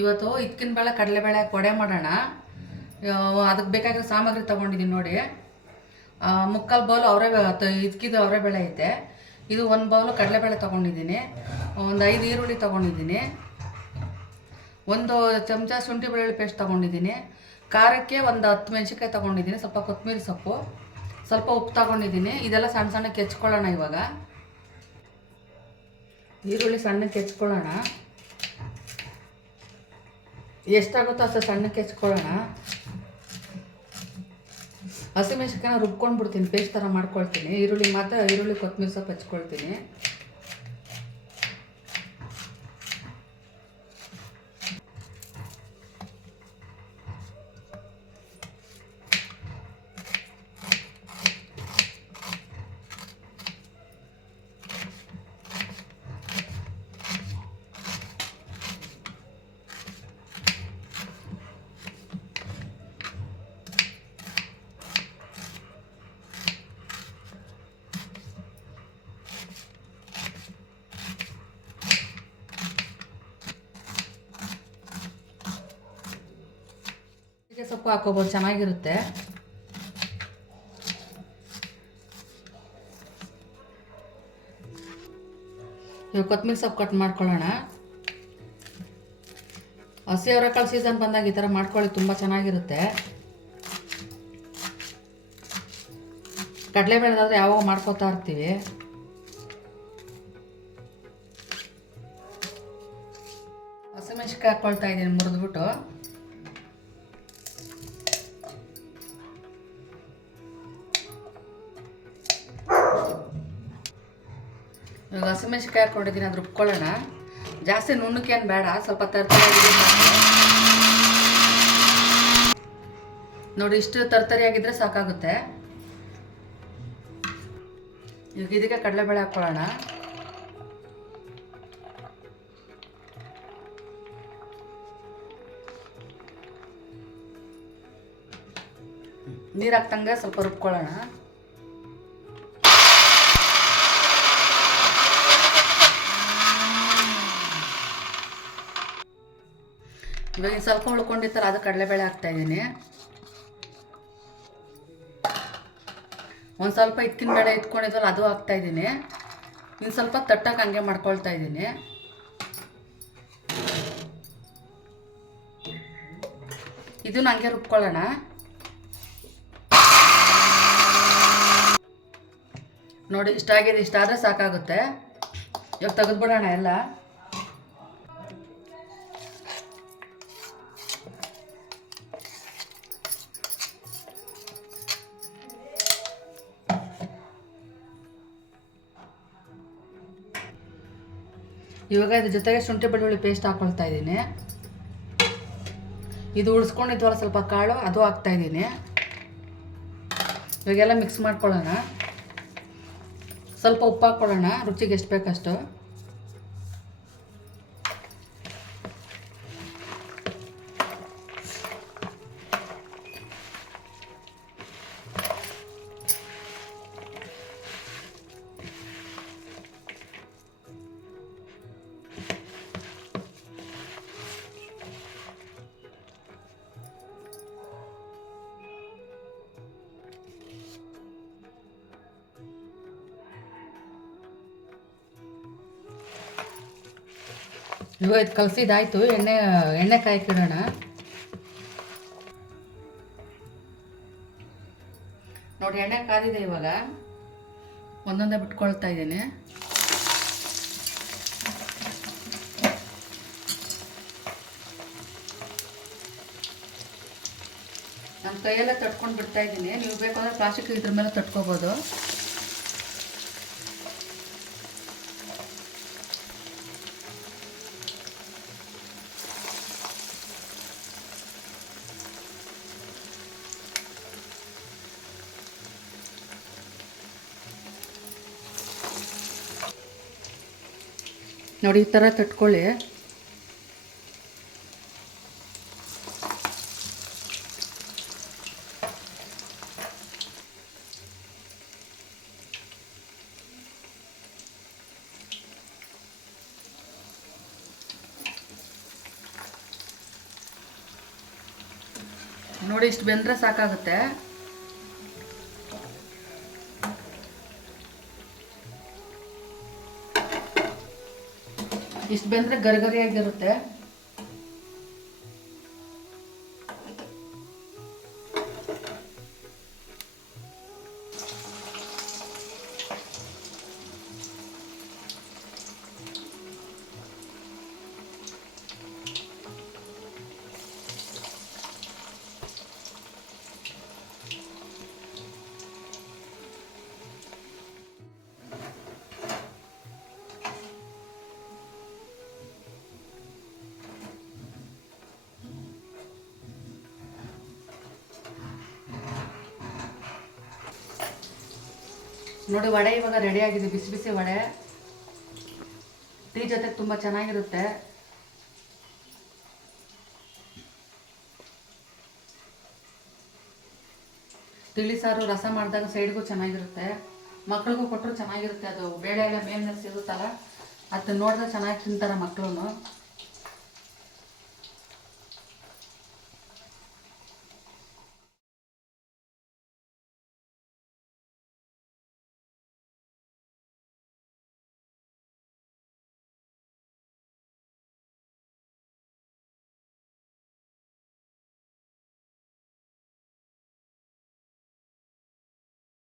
ಇವತ್ತು ಇದ್ಕಿನ ಬೇಳೆ ಕಡಲೆಬೇಳೆ ವಡೆ ಮಾಡೋಣ. ಅದಕ್ಕೆ ಬೇಕಾಗಿರೋ ಸಾಮಗ್ರಿ ತೊಗೊಂಡಿದ್ದೀನಿ ನೋಡಿ. ಮುಕ್ಕಾಲು ಬೌಲು ಇದಕ್ಕಿದು ಅವರೆಬೇಳೆ ಐತೆ. ಇದು 1 ಬೌಲು ಕಡಲೆಬೇಳೆ ತೊಗೊಂಡಿದ್ದೀನಿ. ಒಂದು 5 ಈರುಳ್ಳಿ ತೊಗೊಂಡಿದ್ದೀನಿ. 1 ಚಮಚ ಶುಂಠಿ ಬೆಳ್ಳುಳ್ಳಿ ಪೇಸ್ಟ್ ತೊಗೊಂಡಿದ್ದೀನಿ. ಖಾರಕ್ಕೆ ಒಂದು 10 ಮೆಣಸಿನ್ಕಾಯಿ ತೊಗೊಂಡಿದ್ದೀನಿ. ಸ್ವಲ್ಪ ಕೊತ್ತಂಬರಿ ಸೊಪ್ಪು, ಸ್ವಲ್ಪ ಉಪ್ಪು ತೊಗೊಂಡಿದ್ದೀನಿ. ಇದೆಲ್ಲ ಸಣ್ಣ ಸಣ್ಣಕ್ಕೆ ಹೆಚ್ಕೊಳ್ಳೋಣ. ಇವಾಗ ಈರುಳ್ಳಿ ಸಣ್ಣಕ್ಕೆ ಹೆಚ್ಕೊಳ್ಳೋಣ. ಎಷ್ಟಾಗುತ್ತೋ ಅಷ್ಟು ಸಣ್ಣಕ್ಕೆ ಹೆಚ್ಕೊಳ್ಳೋಣ. ಹಸಿಮೆಣಸಿನ್ಕಾಯಿನ ರುಬ್ಕೊಂಡು ಬಿಡ್ತೀನಿ, ಪೇಸ್ಟ್ ಥರ ಮಾಡ್ಕೊಳ್ತೀನಿ. ಈರುಳ್ಳಿ ಕೊತ್ತಂಬರಿ ಸೊಪ್ಪು ಹೆಚ್ಕೊಳ್ತೀನಿ. ಸೊಪ್ಪು ಹಾಕೋಬೋದು, ಚೆನ್ನಾಗಿರುತ್ತೆ. ಇವಾಗ ಕೊತ್ತಂಬರಿ ಸೊಪ್ಪು ಕಟ್ ಮಾಡ್ಕೊಳ್ಳೋಣ. ಹಸಿ ಅವರೆಕಾಳು ಸೀಸನ್ ಬಂದಾಗ ಈ ಥರ ಮಾಡ್ಕೊಳ್ಳಿ, ತುಂಬ ಚೆನ್ನಾಗಿರುತ್ತೆ. ಕಡಲೆಬೇಳೆದಾದ್ರೆ ಯಾವಾಗ ಮಾಡ್ಕೋತಾ ಇರ್ತೀವಿ. ಹಸಿಮೆಣಸಿನ್ಕಾಯಿ ಹಾಕ್ಕೊಳ್ತಾ ಇದ್ದೀನಿ ಮುರಿದ್ಬಿಟ್ಟು. ಇವಾಗ ಹಸಿಮೆಣಸಿನ್ಕಾಯಿ ಹಾಕ್ಕೊಂಡಿದ್ದೀನಿ, ಅದು ರುಬ್ಕೊಳ್ಳೋಣ. ಜಾಸ್ತಿ ನುಣ್ಣಕ್ಕೇನು ಬೇಡ, ಸ್ವಲ್ಪ ತರ್ತರಿಯಾಗಿದೆ ನೋಡಿ. ಇಷ್ಟು ತರ್ತರಿಯಾಗಿದ್ದರೆ ಸಾಕಾಗುತ್ತೆ. ಇವಾಗ ಇದಕ್ಕೆ ಕಡಲೆಬೇಳೆ ಹಾಕ್ಕೊಳ್ಳೋಣ. ನೀರು ಹಾಕ್ತಂಗೆ ಸ್ವಲ್ಪ ರುಬ್ಕೊಳ್ಳೋಣ. ಇವಾಗ ಸ್ವಲ್ಪ ಉಳ್ಕೊಂಡಿತ್ತಲ್ಲ, ಅದು ಕಡಲೆಬೇಳೆ ಹಾಕ್ತಾಯಿದ್ದೀನಿ. ಒಂದು ಸ್ವಲ್ಪ ಇದ್ಕಿನ ಬೇಳೆ ಇಟ್ಕೊಂಡಿದ್ವಲ್ಲ, ಅದು ಹಾಕ್ತಾಯಿದ್ದೀನಿ. ಇನ್ನು ಸ್ವಲ್ಪ ತಟ್ಟಕ್ಕೆ ಹಂಗೆ ಮಾಡ್ಕೊಳ್ತಾ ಇದ್ದೀನಿ. ಇದನ್ನು ಹಂಗೆ ರುಬ್ಕೊಳ್ಳೋಣ. ನೋಡಿ, ಇಷ್ಟಾಗಿದೆ. ಇಷ್ಟಾದರೆ ಸಾಕಾಗುತ್ತೆ. ಇವಾಗ ತೆಗೆದ್ಬಿಡೋಣ ಎಲ್ಲ. ಇವಾಗ ಇದ್ರ ಜೊತೆಗೆ ಶುಂಠಿ ಬೆಳ್ಳುಳ್ಳಿ ಪೇಸ್ಟ್ ಹಾಕ್ಕೊಳ್ತಾ ಇದ್ದೀನಿ. ಇದು ಉಳಿಸ್ಕೊಂಡಿದ್ವಲ್ಲ ಸ್ವಲ್ಪ ಕಾಳು, ಅದು ಹಾಕ್ತಾಯಿದ್ದೀನಿ. ಇವಾಗೆಲ್ಲ ಮಿಕ್ಸ್ ಮಾಡ್ಕೊಳ್ಳೋಣ. ಸ್ವಲ್ಪ ಉಪ್ಪು ಹಾಕ್ಕೊಳ್ಳೋಣ, ರುಚಿಗೆ ಎಷ್ಟು ಬೇಕಷ್ಟು. ಇವಾಗ ಇದು ಕಲಸಿದಾಯ್ತು. ಎಣ್ಣೆ ಕಾಯ್ಕಿಡೋಣ. ನೋಡಿ, ಎಣ್ಣೆ ಕಾದಿದೆ. ಇವಾಗ ಒಂದೊಂದೇ ಬಿಟ್ಕೊಳ್ತಾ ಇದ್ದೀನಿ. ನನ್ನ ಕೈಯೆಲ್ಲ ತಟ್ಕೊಂಡು ಬಿಡ್ತಾ ಇದ್ದೀನಿ. ನೀವು ಬೇಕಾದ್ರೆ ಪ್ಲಾಸ್ಟಿಕ್ ಇದ್ರ ಮೇಲೆ ತಟ್ಕೋಬೋದು. ನೋಡಿ, ಈ ಥರ ತಟ್ಕೊಳ್ಳಿ. ನೋಡಿ ಇಷ್ಟು ಬೆಂದರೆ ಸಾಕಾಗುತ್ತೆ. ಇಷ್ಟು ಬೆಂದರೆ ಗರಿಗರಿಯಾಗಿರುತ್ತೆ. ನೋಡಿ ವಡೆ ಇವಾಗ ರೆಡಿ ಆಗಿದೆ. ಬಿಸಿ ಬಿಸಿ ವಡೆ ಟೀ ಜೊತೆಗೆ ತುಂಬ ಚೆನ್ನಾಗಿರುತ್ತೆ. ತಿಳಿ ಸಾರು ರಸ ಮಾಡಿದಾಗ ಸೈಡ್ಗೂ ಚೆನ್ನಾಗಿರುತ್ತೆ. ಮಕ್ಳಿಗೂ ಕೊಟ್ಟರು ಚೆನ್ನಾಗಿರುತ್ತೆ. ಅದು ಬೇಳೆ ಎಲ್ಲ ಮೇಲ್ಮೇಲೆ ಸಿಗುತ್ತಲ್ಲ, ಅದನ್ನ ನೋಡಿದ್ರೆ ಚೆನ್ನಾಗಿ ತಿಂತಾರೆ ಮಕ್ಕಳು.